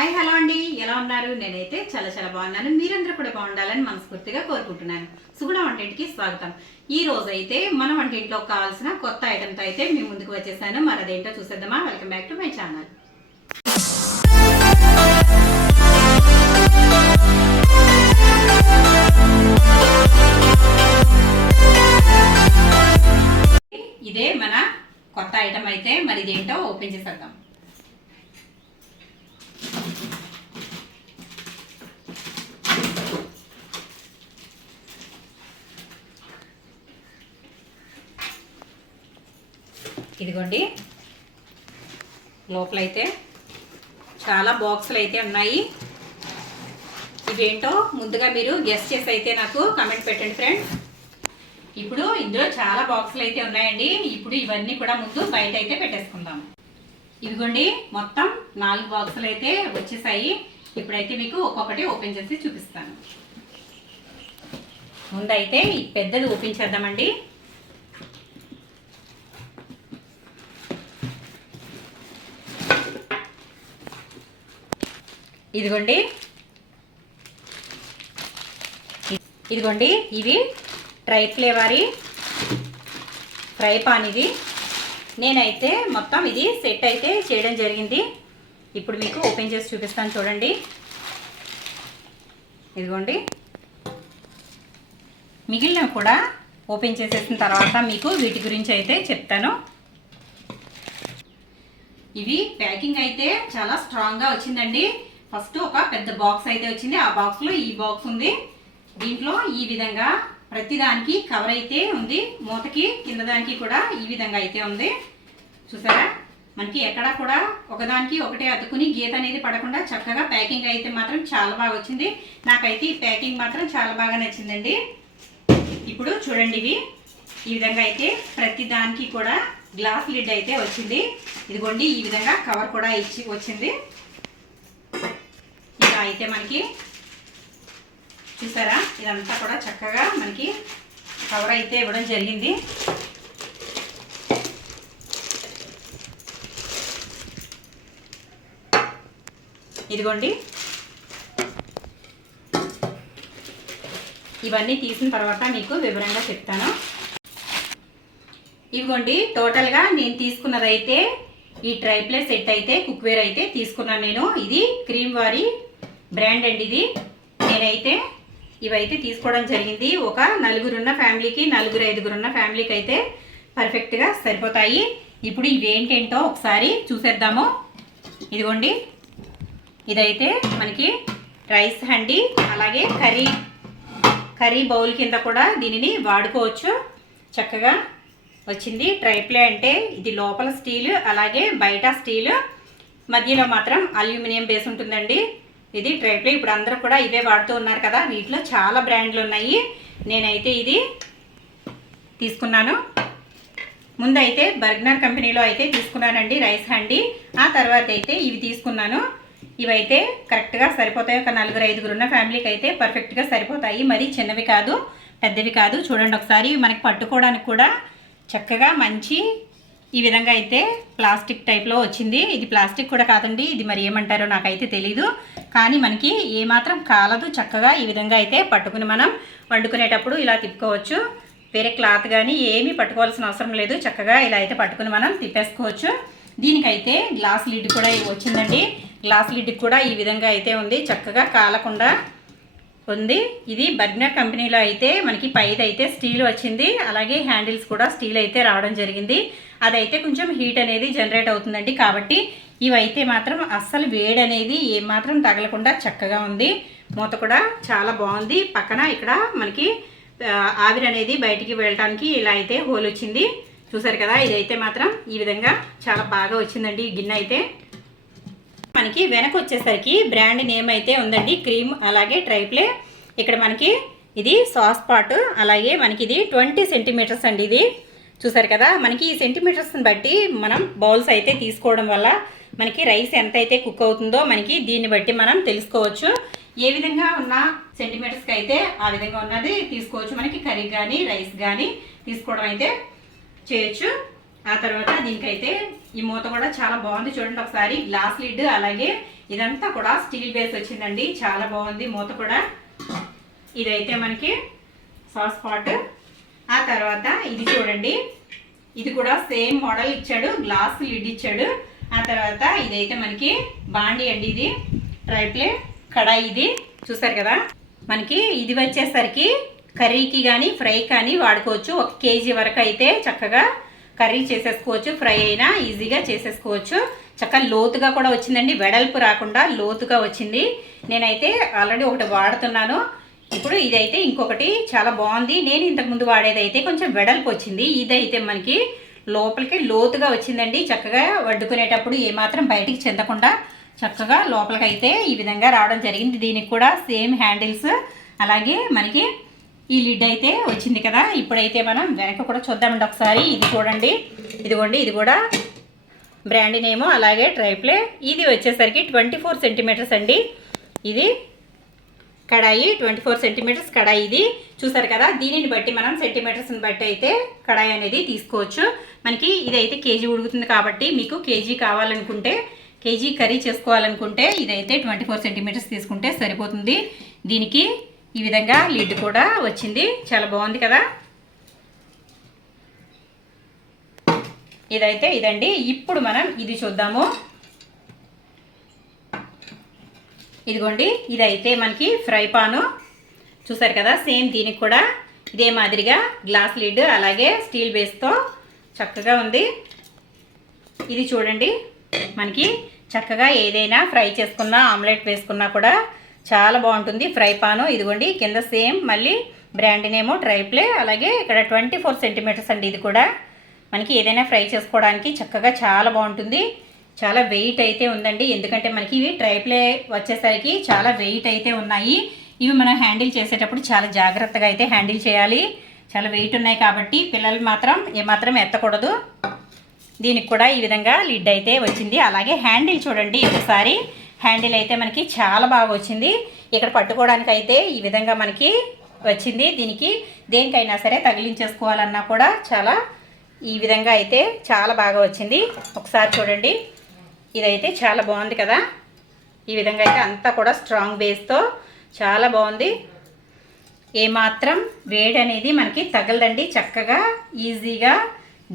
Hi hello అండి, ఎలా ఉన్నారు? నేనైతే చాలా బాగున్నాను. మీరందరూ కూడా బాగుండాలని మనస్ఫూర్తిగా కోరుకుంటున్నాను. సుగుణ వంటింటికి స్వాగతం. ఈ రోజు అయితే మన వంటింట్లో కావాల్సిన కొత్త ఐటమ్తో అయితే మీ ముందుకు వచ్చేసాను. మరి అదేంటో చూసేద్దామా? Welcome back to my channel. ఇదే మన కొత్త ఐటమ్ అయితే, మరి ఇదేంటో ఓపెన్ చేసేద్దాం. ఇదిగోండి, లోపలైతే చాలా బాక్సులు అయితే ఉన్నాయి. ఇవేంటో ముందుగా మీరు గెస్ చేసి అయితే నాకు కమెంట్ పెట్టండి ఫ్రెండ్స్. ఇప్పుడు ఇందులో చాలా బాక్సులు అయితే ఉన్నాయండి. ఇప్పుడు ఇవన్నీ కూడా ముందు బయట అయితే పెట్టేసుకుందాం. ఇదిగోండి, మొత్తం 4 బాక్సులు అయితే వచ్చేసాయి. ఇప్పుడైతే మీకు ఒక్కొక్కటి ఓపెన్ చేసి చూపిస్తాను. ముందైతే ఈ పెద్దది ఓపెన్ చేద్దామండి. ఇదిగోండి ఇవి ట్రై ఫ్లేవరీ ఫ్రై పాన్. ఇది నేనైతే మొత్తం ఇది సెట్ అయితే చేయడం జరిగింది. ఇప్పుడు మీకు ఓపెన్ చేసి చూపిస్తాను, చూడండి. ఇదిగోండి, మిగిలినవి కూడా ఓపెన్ చేసేసిన తర్వాత మీకు వీటి గురించి అయితే చెప్తాను. ఇవి ప్యాకింగ్ అయితే చాలా స్ట్రాంగ్గా వచ్చిందండి. ఫస్ట్ ఒక పెద్ద బాక్స్ అయితే వచ్చింది. ఆ బాక్స్లో ఈ బాక్స్ ఉంది. దీంట్లో ఈ విధంగా ప్రతిదానికి కవర్ అయితే ఉంది. మూతకి కింద దానికి కూడా ఈ విధంగా అయితే ఉంది. చూసారా, మనకి ఎక్కడా కూడా ఒకదానికి ఒకటే అతుకుని గీత అనేది పడకుండా చక్కగా ప్యాకింగ్ అయితే మాత్రం చాలా బాగా వచ్చింది. నాకైతే ఈ ప్యాకింగ్ మాత్రం చాలా బాగా నచ్చిందండి. ఇప్పుడు చూడండి, ఇవి ఈ విధంగా అయితే ప్రతిదానికి కూడా గ్లాస్ లిడ్ అయితే వచ్చింది. ఇదిగోండి, ఈ విధంగా కవర్ కూడా ఇచ్చి వచ్చింది. ఇలా అయితే మనకి చూసారా, ఇదంతా కూడా చక్కగా మనకి కవర్ అయితే ఇవ్వడం జరిగింది. ఇదిగోండి, ఇవన్నీ తీసిన తర్వాత మీకు వివరంగా చెప్తాను. ఇదిగోండి, టోటల్గా నేను తీసుకున్నదైతే ఈ ట్రైప్లే సెట్ అయితే కుక్వేర్ అయితే తీసుకున్నాను నేను. ఇది క్రీమ్ వారి బ్రాండ్ అండి. ఇది నేనైతే ఇవైతే తీసుకోవడం జరిగింది. ఒక 4 ఉన్న ఫ్యామిలీకి, 4, 5 ఉన్న ఫ్యామిలీకి అయితే పర్ఫెక్ట్గా సరిపోతాయి. ఇప్పుడు ఇవేంటేంటో ఒకసారి చూసేద్దాము. ఇదిగోండి, ఇదైతే మనకి రైస్ హండి, అలాగే కర్రీ బౌల్ కింద కూడా దీనిని వాడుకోవచ్చు. చక్కగా వచ్చింది. ట్రైప్లే అంటే ఇది లోపల స్టీల్, అలాగే బయట స్టీల్, మధ్యలో మాత్రం అల్యూమినియం బేస్ ఉంటుందండి. ఇది ట్రైప్లే. ఇప్పుడు అందరూ కూడా ఇవే వాడుతూ ఉన్నారు కదా. వీటిలో చాలా బ్రాండ్లు ఉన్నాయి. నేనైతే ఇది తీసుకున్నాను. ముందైతే బర్గ్నర్ కంపెనీలో అయితే తీసుకున్నానండి రైస్ హండి. ఆ తర్వాత అయితే ఇవి తీసుకున్నాను. ఇవైతే కరెక్ట్గా సరిపోతాయి. ఒక 4, 5 ఉన్న ఫ్యామిలీకి అయితే పర్ఫెక్ట్గా సరిపోతాయి. మరి చిన్నవి కాదు, పెద్దవి కాదు. చూడండి ఒకసారి, మనకి పట్టుకోవడానికి కూడా చక్కగా మంచి ఈ విధంగా అయితే ప్లాస్టిక్ టైప్లో వచ్చింది. ఇది ప్లాస్టిక్ కూడా కాదండి, ఇది మరి ఏమంటారో నాకైతే తెలీదు. కానీ మనకి ఏమాత్రం కాలదు. చక్కగా ఈ విధంగా అయితే పట్టుకుని మనం వండుకునేటప్పుడు ఇలా తిప్పుకోవచ్చు. వేరే క్లాత్ కానీ ఏమీ పట్టుకోవాల్సిన అవసరం లేదు. చక్కగా ఇలా అయితే పట్టుకుని మనం తిప్పేసుకోవచ్చు. దీనికైతే గ్లాస్ లిడ్ కూడా వచ్చిందండి. గ్లాస్ లిడ్ కూడా ఈ విధంగా అయితే ఉంది. చక్కగా కాలకుండా ఉంది. ఇది బర్గ్నర్ కంపెనీలో అయితే మనకి పైది అయితే స్టీల్ వచ్చింది. అలాగే హ్యాండిల్స్ కూడా స్టీల్ అయితే రావడం జరిగింది. అదైతే కొంచెం హీట్ అనేది జనరేట్ అవుతుందండి. కాబట్టి ఇవైతే మాత్రం అస్సలు వేడి అనేది ఏమాత్రం తగలకుండా చక్కగా ఉంది. మూత కూడా చాలా బాగుంది. పక్కన ఇక్కడ మనకి ఆవిరి అనేది బయటికి వెళ్ళడానికి ఇలా అయితే హోల్ వచ్చింది. చూసారు కదా, ఇదైతే మాత్రం ఈ విధంగా చాలా బాగా వచ్చిందండి. ఈ గిన్నె అయితే మనకి వెనక వచ్చేసరికి బ్రాండ్ నేమ్ అయితే ఉందండి, క్రీమ్, అలాగే ట్రైప్లే. ఇక్కడ మనకి ఇది సాస్ పాట్, అలాగే మనకి ఇది 20 సెంటీమీటర్స్ అండి. ఇది చూసారు కదా, మనకి ఈ సెంటీమీటర్స్ని బట్టి మనం బౌల్స్ అయితే తీసుకోవడం వల్ల మనకి రైస్ ఎంత అయితే కుక్ అవుతుందో మనకి దీన్ని బట్టి మనం తెలుసుకోవచ్చు. ఏ విధంగా ఉన్న సెంటీమీటర్స్కి అయితే ఆ విధంగా ఉన్నది తీసుకోవచ్చు. మనకి కర్రీ కానీ రైస్ కానీ తీసుకోవడం అయితే చేయొచ్చు. ఆ తర్వాత దీనికైతే ఈ మూత కూడా చాలా బాగుంది. చూడండి ఒకసారి, గ్లాస్ లిడ్, అలాగే ఇదంతా కూడా స్టీల్ బేస్ వచ్చిందండి, చాలా బాగుంది. మూత కూడా ఇదైతే మనకి సాస్ పాట్. ఆ తర్వాత ఇది చూడండి, ఇది కూడా సేమ్ మోడల్ ఇచ్చాడు, గ్లాస్ లిడ్ ఇచ్చాడు. ఆ తర్వాత ఇదైతే మనకి బాండి అండి, ఇది ట్రైప్లే కడాయి. ఇది చూసారు కదా, మనకి ఇది వచ్చేసరికి కర్రీకి కానీ ఫ్రై కానీ వాడుకోవచ్చు. 1 కేజీ వరకు అయితే చక్కగా కర్రీ చేసేసుకోవచ్చు, ఫ్రై అయినా ఈజీగా చేసేసుకోవచ్చు. చక్కగా లోతుగా కూడా వచ్చిందండి, వెడల్పు రాకుండా లోతుగా వచ్చింది. నేనైతే ఆల్రెడీ ఒకటి వాడుతున్నాను. ఇప్పుడు ఇదైతే ఇంకొకటి చాలా బాగుంది. నేను ఇంతకుముందు వాడేదైతే కొంచెం వెడల్పు వచ్చింది, ఇదైతే మనకి లోపలికి లోతుగా వచ్చిందండి. చక్కగా వడ్డుకునేటప్పుడు ఏమాత్రం బయటికి చెందకుండా చక్కగా లోపలికి అయితే ఈ విధంగా రావడం జరిగింది. దీనికి కూడా సేమ్ హ్యాండిల్స్, అలాగే మనకి ఈ లిడ్ అయితే వచ్చింది కదా. ఇప్పుడైతే మనం వెనక కూడా చూద్దామండి ఒకసారి. ఇది చూడండి, ఇదిగోండి, ఇది కూడా బ్రాండ్ నేము, అలాగే ట్రైప్లే. ఇది వచ్చేసరికి 24 సెంటీమీటర్స్ అండి. ఇది కడాయి 24 సెంటీమీటర్స్ కడాయి. ఇది చూసారు కదా, దీనిని బట్టి మనం సెంటీమీటర్స్ని బట్టి అయితే కడాయి అనేది తీసుకోవచ్చు. మనకి ఇదైతే కేజీ ఉడుకుతుంది కాబట్టి మీకు కేజీ కావాలనుకుంటే, కేజీ కర్రీ చేసుకోవాలనుకుంటే ఇదైతే 24 సెంటీమీటర్స్ తీసుకుంటే సరిపోతుంది. దీనికి ఈ విధంగా లిడ్ కూడా వచ్చింది, చాలా బాగుంది కదా. ఇదైతే ఇదండి. ఇప్పుడు మనం ఇది చూద్దాము. ఇదిగోండి, ఇదైతే మనకి ఫ్రై పాను చూసారు కదా, సేమ్ దీనికి కూడా ఇదే మాదిరిగా గ్లాస్ లిడ్, అలాగే స్టీల్ బేస్తో చక్కగా ఉంది. ఇది చూడండి, మనకి చక్కగా ఏదైనా ఫ్రై చేసుకున్నా, ఆమ్లెట్ వేసుకున్నా కూడా చాలా బాగుంటుంది ఫ్రై పాను. ఇదిగోండి, కింద సేమ్ మళ్ళీ బ్రాండ్ నేమో ట్రైప్లే, అలాగే ఇక్కడ 24 సెంటీమీటర్స్ అండి. ఇది కూడా మనకి ఏదైనా ఫ్రై చేసుకోవడానికి చక్కగా చాలా బాగుంటుంది. చాలా వెయిట్ అయితే ఉందండి, ఎందుకంటే మనకి ఇవి ట్రైప్లే వచ్చేసరికి చాలా వెయిట్ అయితే ఉన్నాయి. ఇవి మనం హ్యాండిల్ చేసేటప్పుడు చాలా జాగ్రత్తగా అయితే హ్యాండిల్ చేయాలి. చాలా వెయిట్ ఉన్నాయి కాబట్టి పిల్లలు మాత్రం ఏమాత్రం ఎత్తకూడదు. దీనికి కూడా ఈ విధంగా లిడ్ అయితే వచ్చింది. అలాగే హ్యాండిల్ చూడండి, ఒకసారి హ్యాండిల్ అయితే మనకి చాలా బాగా వచ్చింది. ఇక్కడ పట్టుకోవడానికి అయితే ఈ విధంగా మనకి వచ్చింది. దీనికి దేనికైనా సరే తగిలించేసుకోవాలన్నా కూడా చాలా ఈ విధంగా అయితే చాలా బాగా వచ్చింది. ఒకసారి చూడండి, ఇదైతే చాలా బాగుంది కదా. ఈ విధంగా అయితే అంతా కూడా స్ట్రాంగ్ బేస్తో చాలా బాగుంది. ఏమాత్రం వేడి అనేది మనకి తగలదండి, చక్కగా ఈజీగా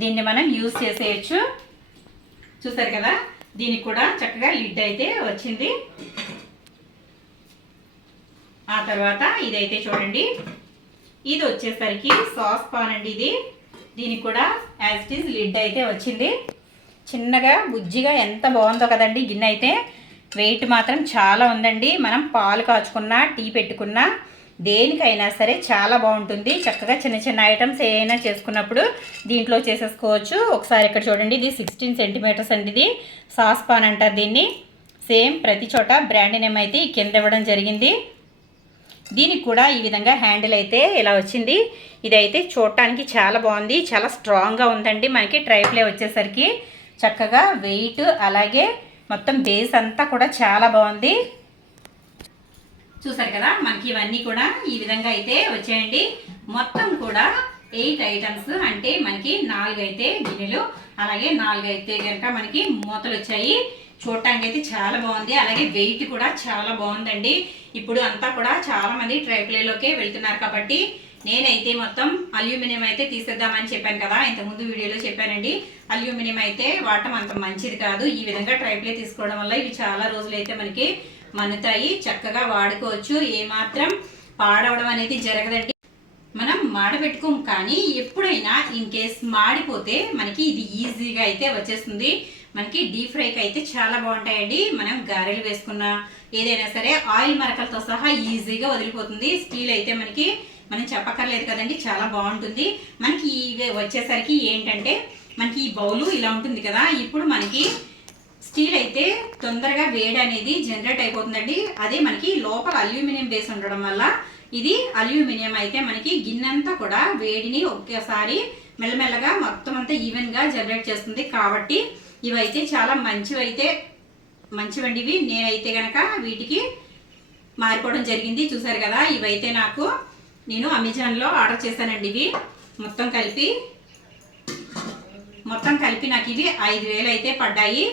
దీన్ని మనం యూజ్ చేసేయచ్చు. చూసారు కదా, దీనికి కూడా చక్కగా లిడ్ అయితే వచ్చింది. ఆ తర్వాత ఇదైతే చూడండి, ఇది వచ్చేసరికి సాస్ పాన్ అండి. ఇది దీనికి కూడా యాజ్ ఇట్ ఈజ్ లిడ్ అయితే వచ్చింది. చిన్నగా బుజ్జిగా ఎంత బాగుందో కదండి. గిన్నె అయితే వెయిట్ మాత్రం చాలా ఉందండి. మనం పాలు కాచుకున్నా, టీ పెట్టుకున్నా, దేనికైనా సరే చాలా బాగుంటుంది. చక్కగా చిన్న చిన్న ఐటమ్స్ ఏమైనా చేసుకున్నప్పుడు దీంట్లో చేసేసుకోవచ్చు. ఒకసారి ఇక్కడ చూడండి, ఇది 16 సెంటీమీటర్స్ అండి. ఇది సాస్ పాన్ అంటారు దీన్ని. సేమ్ ప్రతి చోట బ్రాండ్ నేమ్ అయితే కింద ఇవ్వడం జరిగింది. దీనికి కూడా ఈ విధంగా హ్యాండిల్ అయితే ఇలా వచ్చింది. ఇదైతే చూడటానికి చాలా బాగుంది, చాలా స్ట్రాంగ్గా ఉందండి. మనకి ట్రైప్లే వచ్చేసరికి చక్కగా వెయిట్, అలాగే మొత్తం బేస్ అంతా కూడా చాలా బాగుంది. చూసారు కదా, మనకి ఇవన్నీ కూడా ఈ విధంగా అయితే వచ్చాయండి. మొత్తం కూడా 8 ఐటమ్స్, అంటే మనకి 4 అయితే గిన్నెలు, అలాగే 4 అయితే కనుక మనకి మూతలు వచ్చాయి. చూడటానికి అయితే చాలా బాగుంది, అలాగే వెయిట్ కూడా చాలా బాగుందండి. ఇప్పుడు అంతా కూడా చాలా మంది ట్రైప్లేలోకే వెళ్తున్నారు కాబట్టి నేనైతే మొత్తం అల్యూమినియం అయితే తీసేద్దామని చెప్పాను కదా, ఇంతకుముందు వీడియోలో చెప్పానండి. అల్యూమినియం అయితే వాడటం అంత మంచిది కాదు. ఈ విధంగా ట్రైప్లే తీసుకోవడం వల్ల ఇవి చాలా రోజులు అయితే మనకి మన్నుతాయి, చక్కగా వాడుకోవచ్చు. ఏమాత్రం పాడవడం అనేది జరగదండి. మనం మాడబెట్టుకోం, కానీ ఎప్పుడైనా ఇన్ కేస్ మాడిపోతే మనకి ఇది ఈజీగా అయితే వచ్చేస్తుంది. మనకి డీప్ ఫ్రైకి అయితే చాలా బాగుంటాయండి. మనం గారెలు వేసుకున్నా, ఏదైనా సరే ఆయిల్ మరకలతో సహా ఈజీగా వదిలిపోతుంది. స్టీల్ అయితే మనకి మనం చెప్పక్కర్లేదు కదండి, చాలా బాగుంటుంది. మనకి ఇవి వచ్చేసరికి ఏంటంటే మనకి ఈ బౌలు ఇలా ఉంటుంది కదా. ఇప్పుడు మనకి స్టీల్ అయితే తొందరగా వేడి అనేది జనరేట్ అయిపోతుందండి. అదే మనకి లోపల అల్యూమినియం బేస్ ఉండడం వల్ల ఇది అల్యూమినియం అయితే మనకి గిన్నెంతా కూడా వేడిని ఒకేసారి మెల్లమెల్లగా మొత్తం అంతా ఈవెన్గా జనరేట్ చేస్తుంది. కాబట్టి ఇవైతే చాలా మంచివండి ఇవి. నేనైతే కనుక వీటికి మారిపోవడం జరిగింది. చూసారు కదా, ఇవైతే నేను అమెజాన్లో ఆర్డర్ చేశానండి. ఇవి మొత్తం కలిపి నాకు ఇవి 5,000 అయితే పడ్డాయి.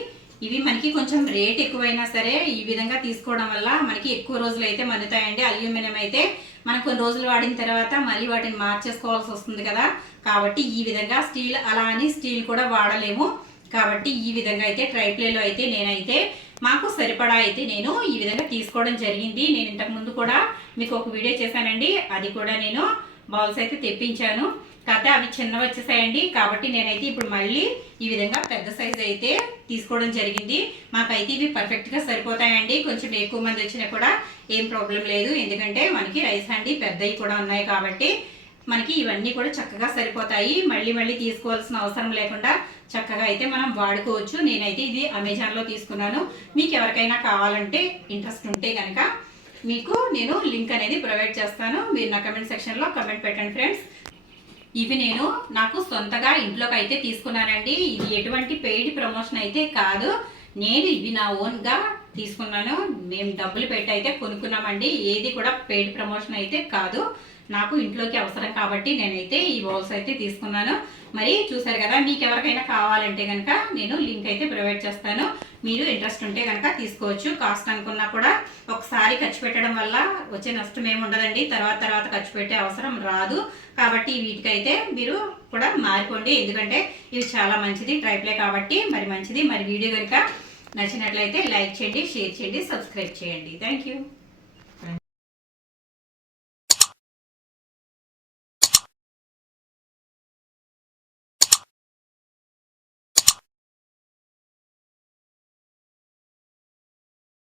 ఇవి మనకి కొంచెం రేట్ ఎక్కువైనా సరే ఈ విధంగా తీసుకోవడం వల్ల మనకి ఎక్కువ రోజులు అయితే మన్నుతాయండి. అల్యూమినియం అయితే మనం కొన్ని రోజులు వాడిన తర్వాత మళ్ళీ వాటిని మార్చేసుకోవాల్సి వస్తుంది కదా. కాబట్టి ఈ విధంగా స్టీల్, అలా అని స్టీల్ కూడా వాడలేము. కాబట్టి ఈ విధంగా అయితే ట్రైప్లేలో అయితే నేనైతే మాకు సరిపడా అయితే నేను ఈ విధంగా తీసుకోవడం జరిగింది. నేను ఇంతకు ముందు కూడా మీకు ఒక వీడియో చేశానండి, అది కూడా నేను బౌల్స్ అయితే తెప్పించాను. కాకపోతే అవి చిన్నవి వచ్చేసాయండి. కాబట్టి నేనైతే ఇప్పుడు మళ్ళీ ఈ విధంగా పెద్ద సైజు అయితే తీసుకోవడం జరిగింది. మాకైతే ఇవి పర్ఫెక్ట్గా సరిపోతాయండి. కొంచెం ఎక్కువ మంది వచ్చినా కూడా ఏం ప్రాబ్లం లేదు, ఎందుకంటే మనకి రైస్ హ్యాండీ పెద్దవి కూడా ఉన్నాయి కాబట్టి మనకి ఇవన్నీ కూడా చక్కగా సరిపోతాయి. మళ్ళీ మళ్ళీ తీసుకోవాల్సిన అవసరం లేకుండా చక్కగా అయితే మనం వాడుకోవచ్చు. నేనైతే ఇది అమెజాన్లో తీసుకున్నాను. మీకు ఎవరికైనా కావాలంటే ఇంట్రెస్ట్ ఉంటే కనుక మీకు నేను లింక్ అనేది ప్రొవైడ్ చేస్తాను. మీరు నా కమెంట్ సెక్షన్లో కమెంట్ పెట్టండి ఫ్రెండ్స్. ఇవి నేను నాకు సొంతగా ఇంట్లోకి అయితే తీసుకున్నానండి. ఇది ఎటువంటి పెయిడ్ ప్రమోషన్ అయితే కాదు, నేను ఇవి నా ఓన్గా తీసుకున్నాను. మేము డబ్బులు పెట్టి అయితే కొనుక్కున్నామండి. ఏది కూడా పెయిడ్ ప్రమోషన్ అయితే కాదు, నాకు ఇంట్లోకి అవసరం కాబట్టి నేనైతే ఈ బౌల్స్ అయితే తీసుకున్నాను. మరి చూసారు కదా, మీకు ఎవరికైనా కావాలంటే కనుక నేను లింక్ అయితే ప్రొవైడ్ చేస్తాను. మీరు ఇంట్రెస్ట్ ఉంటే కనుక తీసుకోవచ్చు. కాస్ట్ అనుకున్నా కూడా ఒకసారి ఖర్చు పెట్టడం వల్ల వచ్చే నష్టం ఏమి ఉండదండి, తర్వాత ఖర్చు పెట్టే అవసరం రాదు. కాబట్టి వీటికైతే మీరు కూడా మారిపోండి, ఎందుకంటే ఇవి చాలా మంచిది ట్రైప్లే కాబట్టి మరి మంచిది. మరి వీడియో కనుక నచ్చినట్లయితే లైక్ చేయండి, షేర్ చేయండి, సబ్స్క్రైబ్ చేయండి. Thank you.